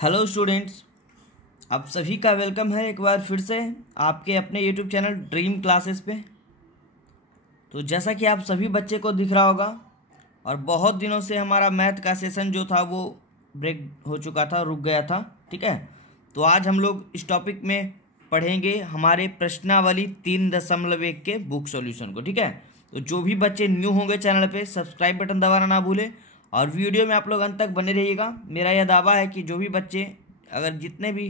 Hello students, आप सभी का वेलकम है एक बार फिर से आपके अपने यूट्यूब चैनल ड्रीम क्लासेस पे। तो जैसा कि आप सभी बच्चे को दिख रहा होगा और बहुत दिनों से हमारा मैथ का सेशन जो था वो ब्रेक हो चुका था, रुक गया था। ठीक है, तो आज हम लोग इस टॉपिक में पढ़ेंगे हमारे प्रश्नावली 3.1 के बुक सॉल्यूशन को। ठीक है, तो जो भी बच्चे न्यू होंगे चैनल पे सब्सक्राइब बटन दबाना ना भूलें और वीडियो में आप लोग अंत तक बने रहिएगा। मेरा यह दावा है कि जो भी बच्चे, अगर जितने भी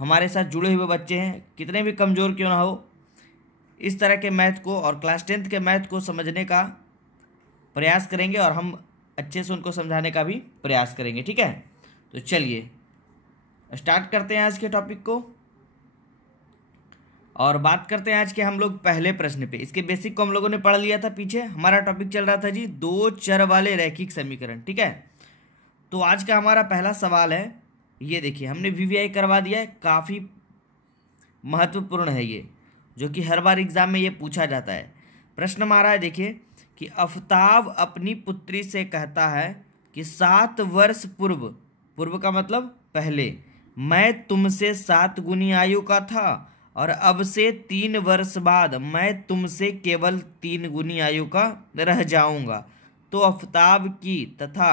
हमारे साथ जुड़े हुए बच्चे हैं, कितने भी कमज़ोर क्यों ना हो, इस तरह के मैथ को और क्लास 10th के मैथ को समझने का प्रयास करेंगे और हम अच्छे से उनको समझाने का भी प्रयास करेंगे। ठीक है, तो चलिए स्टार्ट करते हैं आज के टॉपिक को और बात करते हैं आज के हम लोग पहले प्रश्न पे। इसके बेसिक को हम लोगों ने पढ़ लिया था पीछे। हमारा टॉपिक चल रहा था जी दो चर वाले रैखिक समीकरण। ठीक है, तो आज का हमारा पहला सवाल है, ये देखिए हमने वीवीआई करवा दिया है, काफ़ी महत्वपूर्ण है ये, जो कि हर बार एग्जाम में ये पूछा जाता है। प्रश्न हमारा है, देखिए कि अफ्ताब अपनी पुत्री से कहता है कि 7 वर्ष पूर्व, पूर्व का मतलब पहले, मैं तुमसे 7 गुनी आयु का था और अब से 3 वर्ष बाद मैं तुमसे केवल 3 गुनी आयु का रह जाऊंगा। तो अफ्ताब की तथा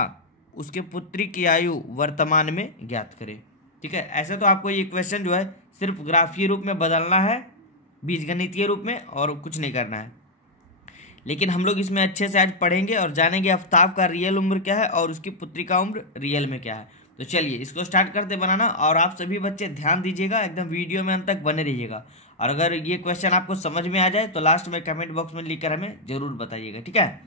उसके पुत्री की आयु वर्तमान में ज्ञात करें। ठीक है, ऐसे तो आपको ये क्वेश्चन जो है सिर्फ ग्राफीय रूप में बदलना है, बीजगणितीय रूप में, और कुछ नहीं करना है। लेकिन हम लोग इसमें अच्छे से आज पढ़ेंगे और जानेंगे अफ्ताब का रियल उम्र क्या है और उसकी पुत्री का उम्र रियल में क्या है। तो चलिए इसको स्टार्ट करते बनाना, और आप सभी बच्चे ध्यान दीजिएगा, एकदम वीडियो में अंत तक बने रहिएगा। और अगर ये क्वेश्चन आपको समझ में आ जाए तो लास्ट में कमेंट बॉक्स में लिखकर हमें जरूर बताइएगा। ठीक है,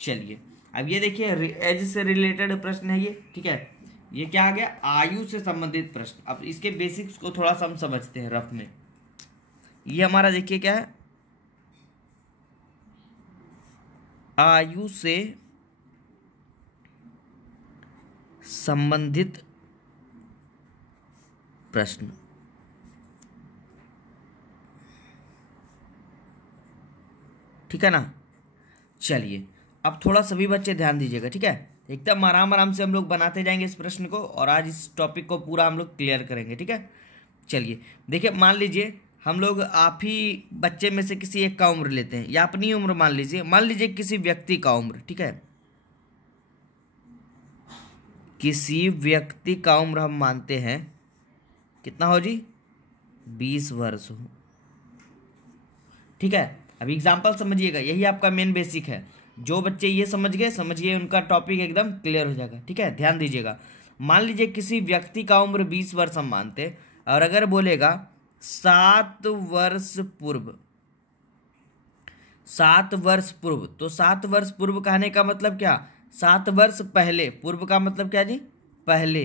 चलिए अब ये देखिए एज से रिलेटेड प्रश्न है ये। ठीक है, ये क्या आ गया, आयु से संबंधित प्रश्न। अब इसके बेसिक्स को थोड़ा सा हम समझते हैं रफ में। ये हमारा देखिए क्या है, आयु से संबंधित प्रश्न। ठीक है ना, चलिए अब थोड़ा सभी बच्चे ध्यान दीजिएगा। ठीक है, एकदम आराम आराम से हम लोग बनाते जाएंगे इस प्रश्न को और आज इस टॉपिक को पूरा हम लोग क्लियर करेंगे। ठीक है, चलिए देखिए, मान लीजिए हम लोग आप ही बच्चे में से किसी एक का उम्र लेते हैं या अपनी उम्र मान लीजिए किसी व्यक्ति का उम्र। ठीक है, किसी व्यक्ति का उम्र हम मानते हैं कितना हो जी, 20 वर्ष हो। ठीक है, अब एग्जाम्पल समझिएगा, यही आपका मेन बेसिक है। जो बच्चे ये समझिए उनका टॉपिक एकदम क्लियर हो जाएगा। ठीक है, ध्यान दीजिएगा। मान लीजिए किसी व्यक्ति का उम्र 20 वर्ष हम मानते हैं और अगर बोलेगा 7 वर्ष पूर्व, 7 वर्ष पूर्व, तो 7 वर्ष पूर्व कहने का मतलब क्या, 7 वर्ष पहले। पूर्व का मतलब क्या जी, पहले।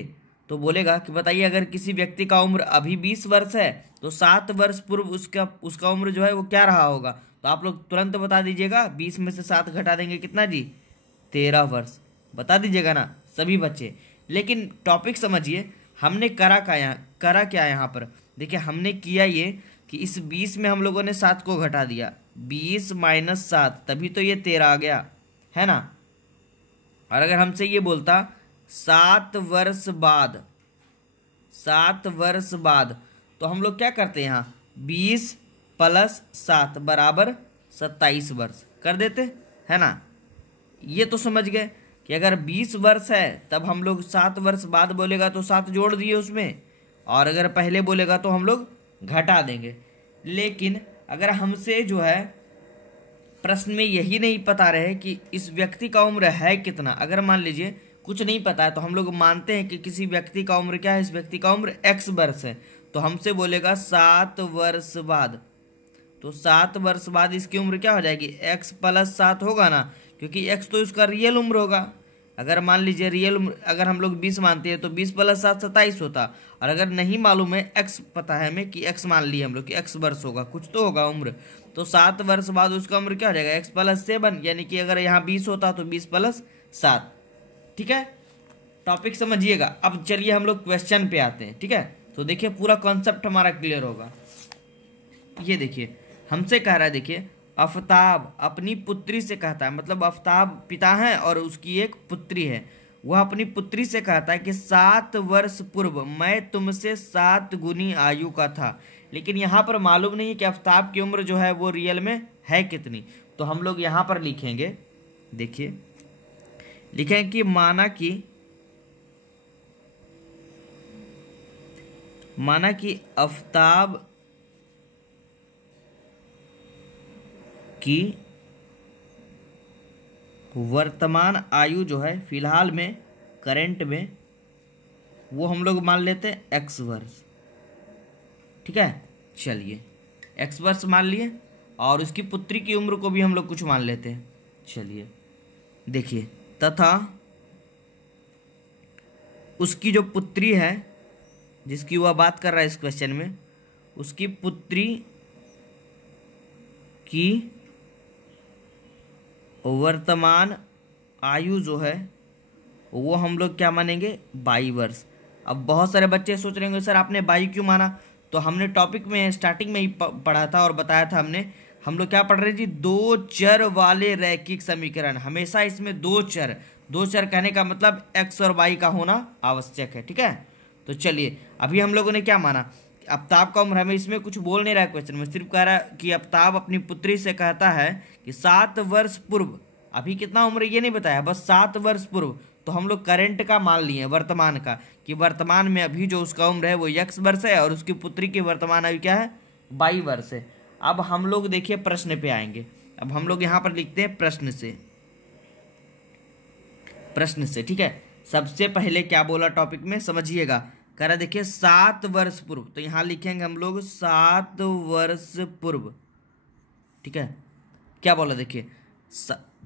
तो बोलेगा कि बताइए अगर किसी व्यक्ति का उम्र अभी 20 वर्ष है तो 7 वर्ष पूर्व उसका उम्र जो है वो क्या रहा होगा। तो आप लोग तुरंत बता दीजिएगा, 20 में से 7 घटा देंगे कितना जी, 13 वर्ष। बता दीजिएगा ना सभी बच्चे। लेकिन टॉपिक समझिए, हमने करा क्या यहाँ पर। देखिए हमने किया ये कि इस 20 में हम लोगों ने 7 को घटा दिया, 20 माइनस 7, तभी तो ये 13 आ गया, है ना। और अगर हमसे ये बोलता 7 वर्ष बाद, 7 वर्ष बाद, तो हम लोग क्या करते हैं, यहाँ 20 प्लस 7 बराबर 27 वर्ष कर देते, है ना। ये तो समझ गए कि अगर 20 वर्ष है तब हम लोग 7 वर्ष बाद बोलेगा तो 7 जोड़ दिए उसमें, और अगर पहले बोलेगा तो हम लोग घटा देंगे। लेकिन अगर हमसे जो है प्रश्न में यही नहीं पता रहे कि इस व्यक्ति का उम्र है कितना, अगर मान लीजिए कुछ नहीं पता है तो हम लोग मानते हैं कि किसी व्यक्ति का उम्र क्या है, इस व्यक्ति का उम्र x वर्ष है, तो हमसे बोलेगा 7 वर्ष बाद, तो 7 वर्ष बाद इसकी उम्र क्या हो जाएगी, x प्लस 7 होगा ना, क्योंकि x तो उसका रियल उम्र होगा। अगर मान लीजिए रियल उम्र अगर हम लोग 20 मानते हैं तो 20 प्लस 7 27 होता, और अगर नहीं मालूम है x पता है हमें कि x मान लिए हम लोग कि x वर्ष होगा, कुछ तो होगा उम्र, तो 7 वर्ष बाद उसका उम्र क्या हो जाएगा, x प्लस 7, यानी कि अगर यहाँ 20 होता तो 20 प्लस 7। ठीक है, टॉपिक समझिएगा। अब चलिए हम लोग क्वेश्चन पे आते हैं। ठीक है, तो देखिए पूरा कॉन्सेप्ट हमारा क्लियर होगा। ये देखिए हमसे कह रहा है, देखिए अफ्ताब अपनी पुत्री से कहता है, मतलब अफ्ताब पिता है और उसकी एक पुत्री है, वह अपनी पुत्री से कहता है कि 7 वर्ष पूर्व मैं तुमसे 7 गुनी आयु का था। लेकिन यहाँ पर मालूम नहीं है कि आफताब की उम्र जो है वो रियल में है कितनी। तो हम लोग यहाँ पर लिखेंगे, देखिए लिखेंगे कि माना कि आफताब की वर्तमान आयु जो है फिलहाल में करंट में वो हम लोग मान लेते हैं x वर्ष। ठीक है, चलिए x वर्ष मान लिए और उसकी पुत्री की उम्र को भी हम लोग कुछ मान लेते हैं। चलिए देखिए, तथा उसकी जो पुत्री है जिसकी वह बात कर रहा है इस क्वेश्चन में, उसकी पुत्री की वर्तमान आयु जो है वो हम लोग क्या मानेंगे 22 वर्ष। अब बहुत सारे बच्चे सोच रहे होंगे सर आपने 22 क्यों माना? तो हमने टॉपिक में स्टार्टिंग में ही पढ़ा था और बताया था हम लोग क्या पढ़ रहे जी, 2 चर वाले रैखिक समीकरण। हमेशा इसमें दो चर कहने का मतलब x और y का होना आवश्यक है। ठीक है, तो चलिए अभी हम लोगों ने क्या माना, आफताब का उम्र, हमें इसमें कुछ बोल नहीं रहा है क्वेश्चन में, सिर्फ कह रहा है कि आफताब अपनी पुत्री से कहता है कि 7 वर्ष पूर्व, अभी कितना उम्र ये नहीं बताया, बस 7 वर्ष पूर्व। तो हम लोग करंट का मान लिए, वर्तमान का, कि वर्तमान में अभी जो उसका उम्र है वो x वर्ष है और उसकी पुत्री की वर्तमान आयु क्या है 22 वर्ष है। अब हम लोग देखिए प्रश्न पे आएंगे। अब हम लोग यहाँ पर लिखते हैं प्रश्न से। ठीक है, सबसे पहले क्या बोला टॉपिक में समझिएगा, कह रहा देखिए 7 वर्ष पूर्व, तो यहाँ लिखेंगे हम लोग 7 वर्ष पूर्व। ठीक है, क्या बोला देखिए,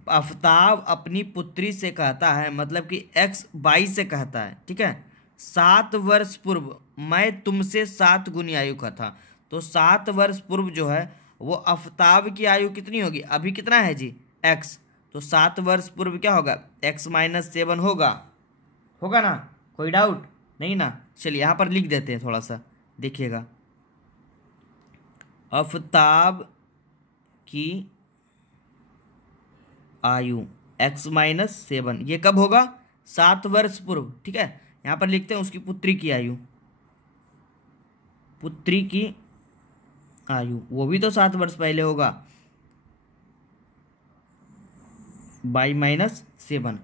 आफताब अपनी पुत्री से कहता है, मतलब कि x 22 से कहता है। ठीक है, 7 वर्ष पूर्व मैं तुमसे 7 गुनी आयु का था। तो 7 वर्ष पूर्व जो है वो आफताब की आयु कितनी होगी, अभी कितना है जी x, तो 7 वर्ष पूर्व क्या होगा x - 7 होगा ना, कोई डाउट नहीं ना। चलिए यहाँ पर लिख देते हैं, थोड़ा सा देखिएगा, आफताब की आयु x - 7 ये कब होगा 7 वर्ष पूर्व। ठीक है, यहाँ पर लिखते हैं उसकी पुत्री की आयु, वो भी तो 7 वर्ष पहले होगा, y - 7।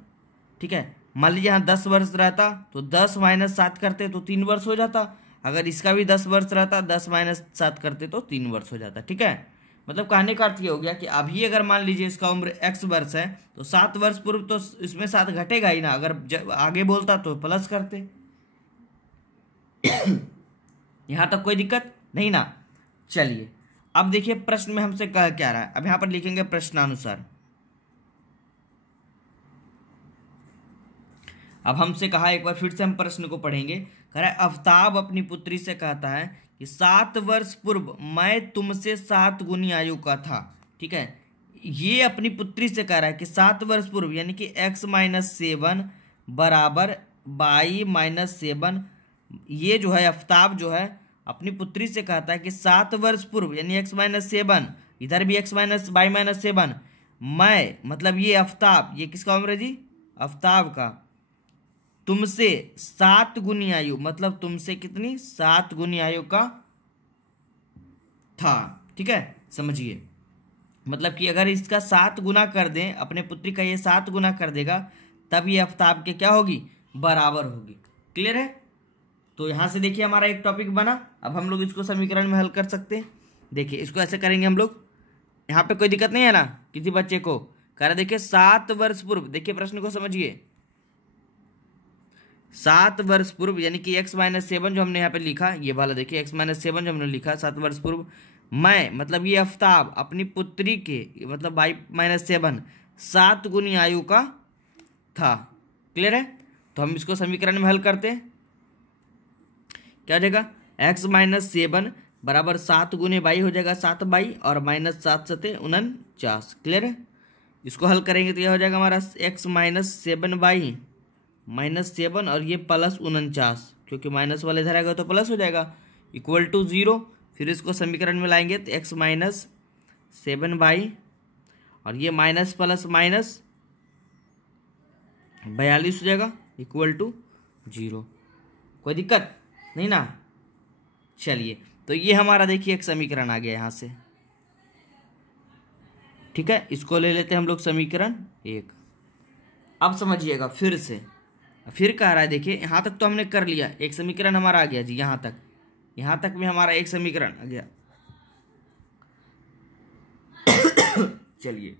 ठीक है, मान लीजिए यहाँ 10 वर्ष रहता तो 10 - 7 करते तो 3 वर्ष हो जाता। अगर इसका भी 10 वर्ष रहता 10 - 7 करते तो 3 वर्ष हो जाता। ठीक है, मतलब कहने का अर्थ ये हो गया कि अभी अगर मान लीजिए इसका उम्र x वर्ष है तो 7 वर्ष पूर्व तो इसमें 7 घटेगा ही ना, अगर आगे बोलता तो प्लस करते। यहाँ तक कोई दिक्कत नहीं ना। चलिए अब देखिए प्रश्न में हमसे कह क्या रहा है, अब यहाँ पर लिखेंगे प्रश्नानुसार। अब हमसे कहा, एक बार फिर से हम प्रश्न को पढ़ेंगे, कह रहा है आफताब अपनी पुत्री से कहता है कि 7 वर्ष पूर्व मैं तुमसे 7 गुनी आयु का था। ठीक है, ये अपनी पुत्री से कह रहा है कि 7 वर्ष पूर्व यानी कि x - 7 बराबर y - 7। ये जो है आफताब जो है अपनी पुत्री से कहता है कि 7 वर्ष पूर्व यानी x - 7, इधर भी x - y - 7, मैं मतलब ये आफताब, ये किसका उम्र है जी आफताब का, तुमसे 7 गुनी आयु, मतलब तुमसे कितनी 7 गुनी आयु का था। ठीक है, समझिए, मतलब कि अगर इसका 7 गुना कर दें, अपने पुत्री का ये 7 गुना कर देगा, तब ये आफताब के क्या होगी बराबर होगी। क्लियर है? तो यहां से देखिए हमारा एक टॉपिक बना। अब हम लोग इसको समीकरण में हल कर सकते हैं। देखिए इसको ऐसे करेंगे हम लोग, यहाँ पे कोई दिक्कत नहीं है ना किसी बच्चे को। कह रहा देखिए 7 वर्ष पूर्व, देखिए प्रश्न को समझिए, 7 वर्ष पूर्व यानी कि x - 7 जो हमने यहाँ पे लिखा, ये वाला देखिए x - 7 जो हमने लिखा 7 वर्ष पूर्व, मैं मतलब ये आफताब अपनी पुत्री के मतलब y - 7 7 गुनी आयु का था। क्लियर है? तो हम इसको समीकरण में हल करते हैं, क्या हो जाएगा x - 7 बराबर 7 गुने बाई हो जाएगा 7 बाई और -7 सते 49। क्लियर है? इसको हल करेंगे तो यह हो जाएगा हमारा x - 7 बाई -7 और ये प्लस 49, क्योंकि माइनस वाला इधर आएगा तो प्लस हो जाएगा, इक्वल टू 0। फिर इसको समीकरण में लाएंगे तो x - 7 बाई और ये माइनस प्लस माइनस 42 हो जाएगा इक्वल टू 0। कोई दिक्कत नहीं ना। चलिए, तो ये हमारा देखिए एक समीकरण आ गया यहाँ से। ठीक है, इसको ले लेते हैं हम लोग समीकरण 1। अब समझिएगा फिर से, फिर कह रहा है देखिए, यहाँ तक तो हमने कर लिया, एक समीकरण हमारा आ गया जी। यहाँ तक में हमारा एक समीकरण आ गया। चलिए,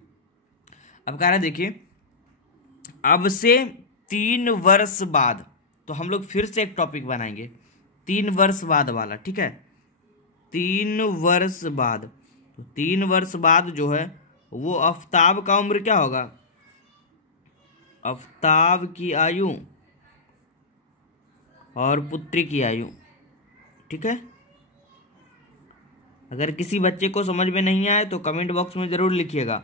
अब कह रहा है देखिए, अब से 3 वर्ष बाद, तो हम लोग फिर से एक टॉपिक बनाएंगे 3 वर्ष बाद वाला। ठीक है, 3 वर्ष बाद, तो 3 वर्ष बाद जो है वो आफ्ताब का उम्र क्या होगा, आफ्ताब की आयु और पुत्री की आयु। ठीक है, अगर किसी बच्चे को समझ में नहीं आए तो कमेंट बॉक्स में जरूर लिखिएगा।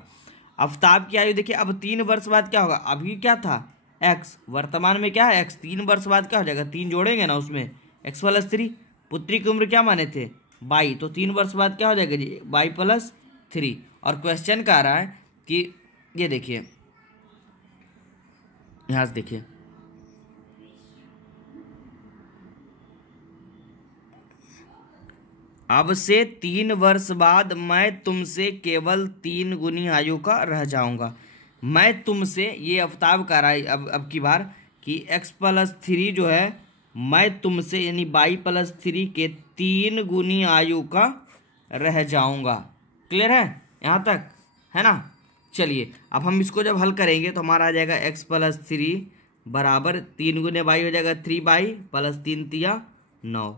आफ्ताब की आयु देखिए, अब 3 वर्ष बाद क्या होगा, अभी क्या था x, वर्तमान में क्या है x, 3 वर्ष बाद क्या हो जाएगा, 3 जोड़ेंगे ना उसमें x प्लस 3। पुत्री की उम्र क्या माने थे 22, तो 3 वर्ष बाद क्या हो जाएगा जी 22 प्लस 3। और क्वेश्चन का आ रहा है कि ये देखिए, यहां से देखिए, अब से 3 वर्ष बाद मैं तुमसे केवल 3 गुनी आयु का रह जाऊंगा। मैं तुमसे, ये आफ्ताब का रहा है अब की बार कि x प्लस 3 जो है, मैं तुमसे यानी 22 प्लस 3 के 3 गुनी आयु का रह जाऊंगा। क्लियर है यहाँ तक, है ना। चलिए, अब हम इसको जब हल करेंगे तो हमारा आ जाएगा x प्लस 3 बराबर 3 गुने 22 हो जाएगा 3 प्लस 3 तिया 9।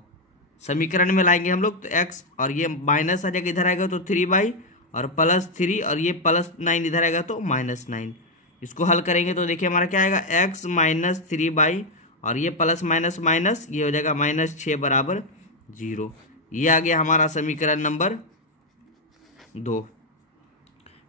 समीकरण में लाएंगे हम लोग तो x, और ये माइनस आ जाएगा इधर आएगा तो 3 और प्लस 3, और ये प्लस 9 इधर आएगा तो माइनस 9। इसको हल करेंगे तो देखिए हमारा क्या आएगा x माइनस 3 और ये प्लस माइनस माइनस, ये हो जाएगा -6 बराबर 0। ये आ गया हमारा समीकरण नंबर 2।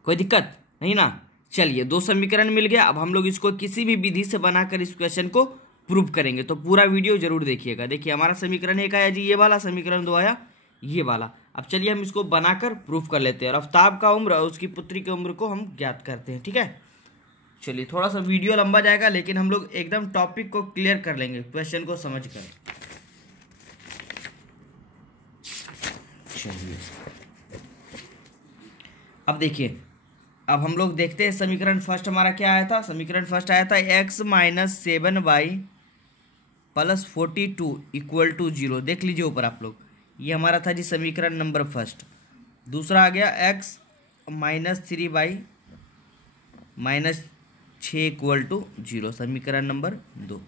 कोई दिक्कत नहीं ना। चलिए, 2 समीकरण मिल गया। अब हम लोग इसको किसी भी विधि से बनाकर इस क्वेश्चन को प्रूव करेंगे, तो पूरा वीडियो जरूर देखिएगा। देखिए, हमारा समीकरण 1 आया जी ये वाला, समीकरण 2 आया ये वाला। अब चलिए हम इसको बनाकर प्रूफ कर लेते हैं, और आफ्ताब का उम्र और उसकी पुत्री की उम्र को हम ज्ञात करते हैं। ठीक है, चलिए, थोड़ा सा वीडियो लंबा जाएगा लेकिन हम लोग एकदम टॉपिक को क्लियर कर लेंगे क्वेश्चन को समझ कर। चलिए, अब देखिए, अब हम लोग देखते हैं समीकरण फर्स्ट हमारा क्या आया था। समीकरण फर्स्ट आया था x minus 7y plus 42 equal to 0। देख लीजिए ऊपर आप लोग, ये हमारा था जी समीकरण नंबर फर्स्ट। दूसरा आ गया x minus 3y minus 6 equal to 0, समीकरण नंबर 2।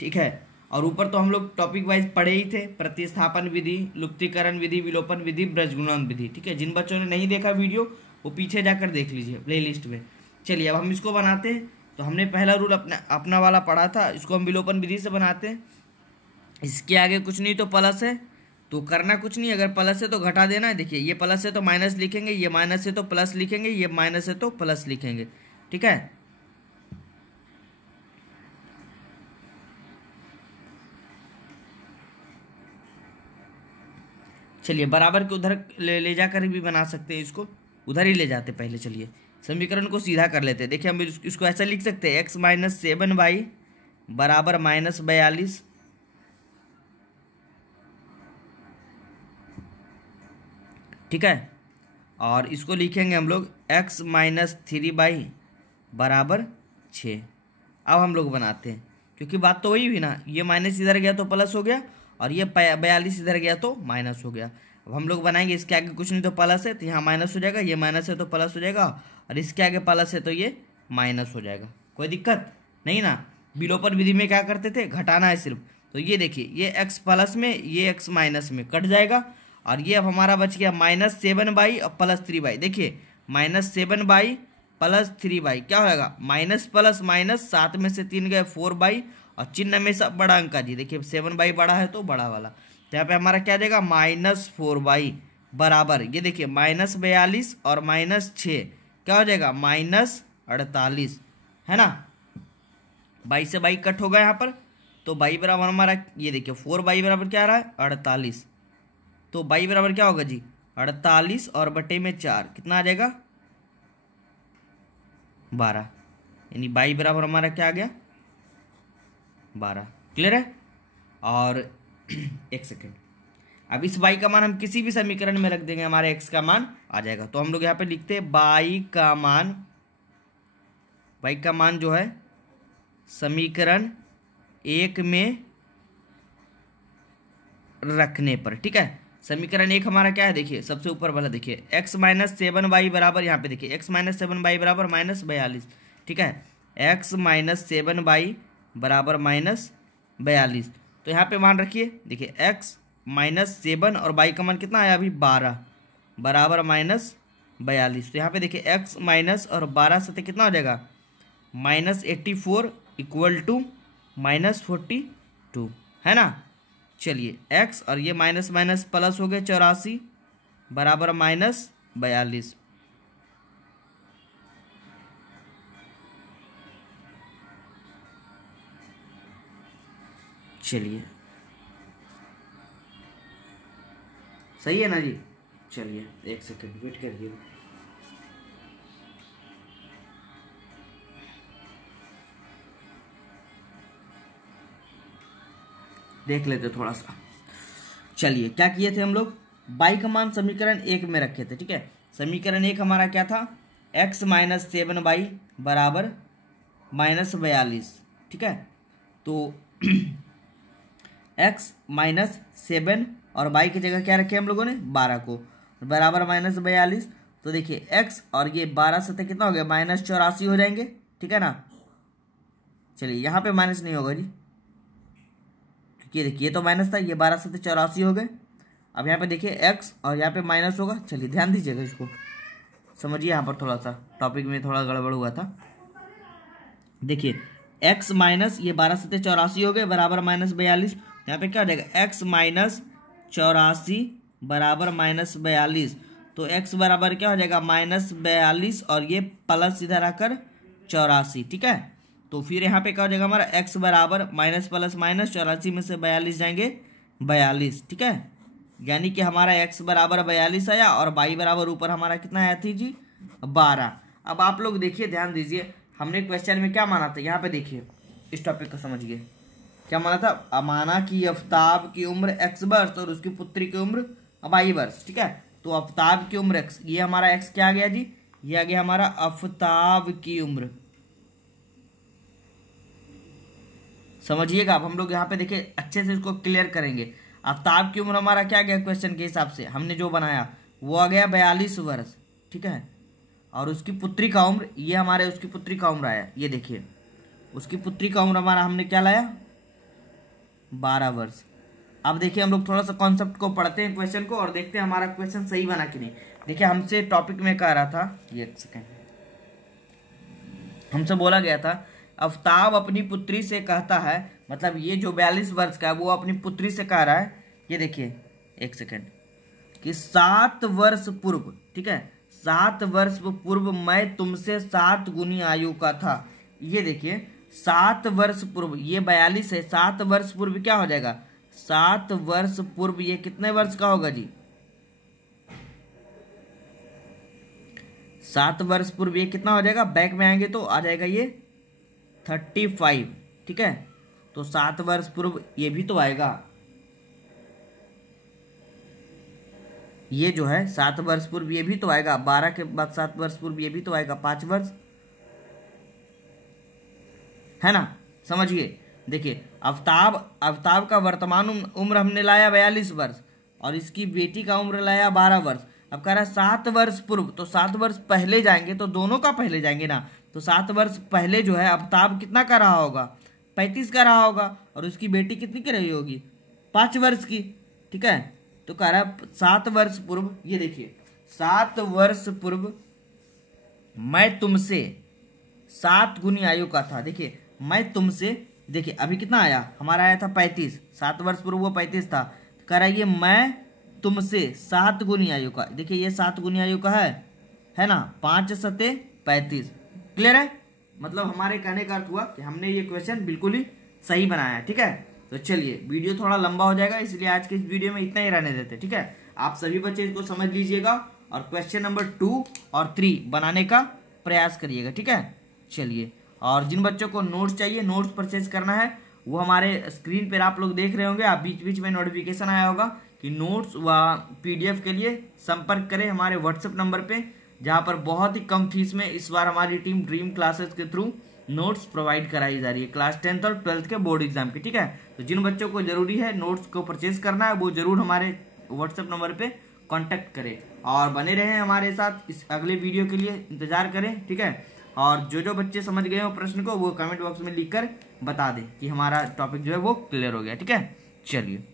ठीक है, और ऊपर तो हम लोग टॉपिक वाइज पढ़े ही थे, प्रतिस्थापन विधि, लुप्तीकरण विधि, विलोपन विधि, ब्रजगुणन विधि। ठीक है, जिन बच्चों ने नहीं देखा वीडियो वो पीछे जाकर देख लीजिए प्लेलिस्ट में। चलिए, अब हम इसको बनाते हैं। तो हमने पहला रूल अपना वाला पढ़ा था, इसको हम विलोपन विधि से बनाते हैं। इसके आगे कुछ नहीं तो प्लस है, तो करना कुछ नहीं, अगर प्लस है तो घटा देना है। देखिए, ये प्लस है तो माइनस लिखेंगे, ये माइनस है तो प्लस लिखेंगे, ये माइनस है तो प्लस लिखेंगे। ठीक है, चलिए, बराबर के उधर ले जाकर भी बना सकते हैं, इसको उधर ही ले जाते पहले। चलिए, समीकरण को सीधा कर लेते हैं। देखिए, हम इसको ऐसा लिख सकते हैं x माइनस 7y बराबर -42। ठीक है, और इसको लिखेंगे हम लोग x माइनस 3y बराबर 6। अब हम लोग बनाते हैं, क्योंकि बात तो वही हुई ना, ये माइनस इधर गया तो प्लस हो गया, और ये 42 इधर गया तो माइनस हो गया। अब हम लोग बनाएंगे, इसके आगे कुछ नहीं तो प्लस है तो यहाँ माइनस हो जाएगा, ये माइनस है तो प्लस हो जाएगा, और इसके आगे प्लस है तो ये माइनस हो जाएगा। कोई दिक्कत नहीं ना। विलोपन विधि में क्या करते थे, घटाना है सिर्फ। तो ये देखिए, ये x प्लस में, ये x माइनस में कट जाएगा, और ये अब हमारा बच गया -7y और प्लस 3y। देखिए, -7y प्लस 3y क्या होगा, माइनस प्लस माइनस, 7 में से 3 गए 4y, और चिन्ह में सब बड़ा अंक जी। देखिए, 7y बड़ा है तो बड़ा वाला, तो यहाँ पे हमारा क्या जाएगा -4y बराबर, ये देखिए -42 और -6 क्या हो जाएगा -48, है ना। 22 से 22 कट होगा यहाँ पर, तो 22 बराबर हमारा, ये देखिए 4y बराबर क्या आ रहा है 48, तो 22 बराबर क्या होगा जी 48 और बटे में 4 कितना आ जाएगा 12। यानी y बराबर हमारा क्या आ गया 12। क्लियर है। और एक सेकेंड, अब इस y का मान हम किसी भी समीकरण में रख देंगे, हमारे x का मान आ जाएगा। तो हम लोग यहाँ पे लिखते हैं y का मान जो है समीकरण 1 में रखने पर, ठीक है। समीकरण 1 हमारा क्या है, देखिए सबसे ऊपर वाला देखिए, x माइनस 7y बराबर, यहाँ पे देखिए x माइनस 7y बराबर -42, ठीक है। x माइनस 7y बराबर -42, तो यहाँ पे मान रखिए, देखिए x माइनस 7 और y का मान कितना आया अभी 12 बराबर -42। तो यहाँ पे देखिए x माइनस और 12 सतह कितना हो जाएगा -84 इक्वल टू -42, है ना। चलिए x और ये माइनस माइनस प्लस हो गए 84 बराबर -42। चलिए सही है ना जी। चलिए एक सेकंड वेट करिए। देख लेते थोड़ा सा। चलिए क्या किए थे हम लोग, y का मान समीकरण 1 में रखे थे, ठीक है। समीकरण 1 हमारा क्या था, x माइनस 7y बराबर -42, ठीक है। तो x माइनस 7 और y की जगह क्या रखे हम लोगों ने 12 को, बराबर -42। तो देखिए x और ये 12 सतह कितना हो गया -84 हो जाएंगे, ठीक है ना। चलिए यहाँ पे माइनस नहीं होगा जी, क्योंकि देखिए ये तो माइनस था, ये 12 सतह 84 हो गए। अब यहाँ पे देखिए x और यहाँ पे माइनस होगा। चलिए ध्यान दीजिएगा, इसको समझिए, यहाँ पर थोड़ा सा टॉपिक में थोड़ा गड़बड़ हुआ था। देखिए x माइनस ये 12 सतह 84 हो गए बराबर -42, यहाँ पे क्या हो जाएगा x माइनस 84 बराबर -42। तो x बराबर क्या हो जाएगा -42 और ये प्लस इधर आकर 84, ठीक है। तो फिर यहाँ पे क्या हो जाएगा हमारा x बराबर माइनस प्लस माइनस 84 में से 42 जाएंगे 42, ठीक है। यानी कि हमारा x बराबर 42 आया और y बराबर ऊपर हमारा कितना आया थी जी 12। अब आप लोग देखिए ध्यान दीजिए, हमने क्वेश्चन में क्या माना था, यहाँ पे देखिए इस टॉपिक को समझिए। क्या माना था, माना कि आफ्ताब की उम्र x वर्ष और उसकी पुत्री की उम्र y वर्ष, ठीक है। तो आफ्ताब की उम्र x, ये हमारा x क्या आ गया जी, ये आ गया हमारा आफ्ताब की उम्र। समझिएगा। अब हम लोग यहाँ पे देखिए अच्छे से इसको क्लियर करेंगे। आफ्ताब की उम्र हमारा क्या गया क्वेश्चन के हिसाब से हमने जो बनाया वो आ गया 42 वर्ष, ठीक है। और उसकी पुत्री का उम्र, ये हमारे उसकी पुत्री का उम्र आया, ये देखिए उसकी पुत्री का उम्र हमारा हमने क्या लाया 12 वर्ष। अब देखिए हम लोग थोड़ा सा कॉन्सेप्ट को पढ़ते हैं क्वेश्चन को और देखते हैं हमारा क्वेश्चन सही बना कि नहीं। देखिए हमसे टॉपिक में कह रहा था, ये एक सेकेंड, हमसे बोला गया था आफ्ताब अपनी पुत्री से कहता है, मतलब ये जो 42 वर्ष का है वो अपनी पुत्री से कह रहा है, ये देखिए एक सेकेंड, कि 7 वर्ष पूर्व, ठीक है, 7 वर्ष पूर्व मैं तुमसे 7 गुनी आयु का था। ये देखिए 7 वर्ष पूर्व, ये 42 है, 7 वर्ष पूर्व क्या हो जाएगा 7 वर्ष पूर्व ये कितने वर्ष का होगा जी 7 वर्ष पूर्व ये कितना हो जाएगा, बैक में आएंगे तो आ जाएगा ये 35, ठीक है। तो 7 वर्ष पूर्व ये भी तो आएगा, ये जो है 7 वर्ष पूर्व ये भी तो आएगा, 12 के बाद 7 वर्ष पूर्व ये भी तो आएगा 5 वर्ष, है ना। समझिए देखिए आफ्ताब का वर्तमान उम्र हमने लाया 42 वर्ष और इसकी बेटी का उम्र लाया 12 वर्ष। अब कह रहा है 7 वर्ष पूर्व, तो 7 वर्ष पहले जाएंगे तो दोनों का पहले जाएंगे ना, तो 7 वर्ष पहले जो है आफ्ताब कितना का रहा होगा 35 का रहा होगा और उसकी बेटी कितनी की रही होगी 5 वर्ष की, ठीक है। तो कह रहा है 7 वर्ष पूर्व, ये देखिए 7 वर्ष पूर्व मैं तुमसे 7 गुनी आयु का था। देखिए मैं तुमसे, देखिए अभी कितना आया हमारा आया था 35, 7 वर्ष पूर्व वो 35 था, कह रहा है ये मैं तुमसे 7 गुनी आयु का, देखिए ये 7 गुनी आयु का है ना, 5 सते 35। क्लियर है, मतलब हमारे कहने का अर्थ हुआ कि हमने ये क्वेश्चन बिल्कुल ही सही बनाया, ठीक है। तो चलिए वीडियो थोड़ा लंबा हो जाएगा इसलिए आज के इस वीडियो में इतना ही रहने देते, ठीक है। आप सभी बच्चे इसको समझ लीजिएगा और क्वेश्चन नंबर 2 और 3 बनाने का प्रयास करिएगा, ठीक है। चलिए और जिन बच्चों को नोट्स चाहिए, नोट्स परचेज करना है, वो हमारे स्क्रीन पर आप लोग देख रहे होंगे, आप बीच बीच में नोटिफिकेशन आया होगा कि नोट्स व PDF के लिए संपर्क करें हमारे व्हाट्सएप नंबर पे, जहाँ पर बहुत ही कम फीस में इस बार हमारी टीम ड्रीम क्लासेस के थ्रू नोट्स प्रोवाइड कराई जा रही है क्लास 10th और 12th के बोर्ड एग्जाम की। ठीक है, तो जिन बच्चों को जरूरी है नोट्स को परचेज करना है, वो जरूर हमारे व्हाट्सएप नंबर पे कांटेक्ट करें और बने रहें हमारे साथ। इस अगले वीडियो के लिए इंतजार करें। ठीक है, और जो बच्चे समझ गए हो प्रश्न को वो कमेंट बॉक्स में लिखकर बता दें कि हमारा टॉपिक जो है वो क्लियर हो गया। ठीक है, चलिए।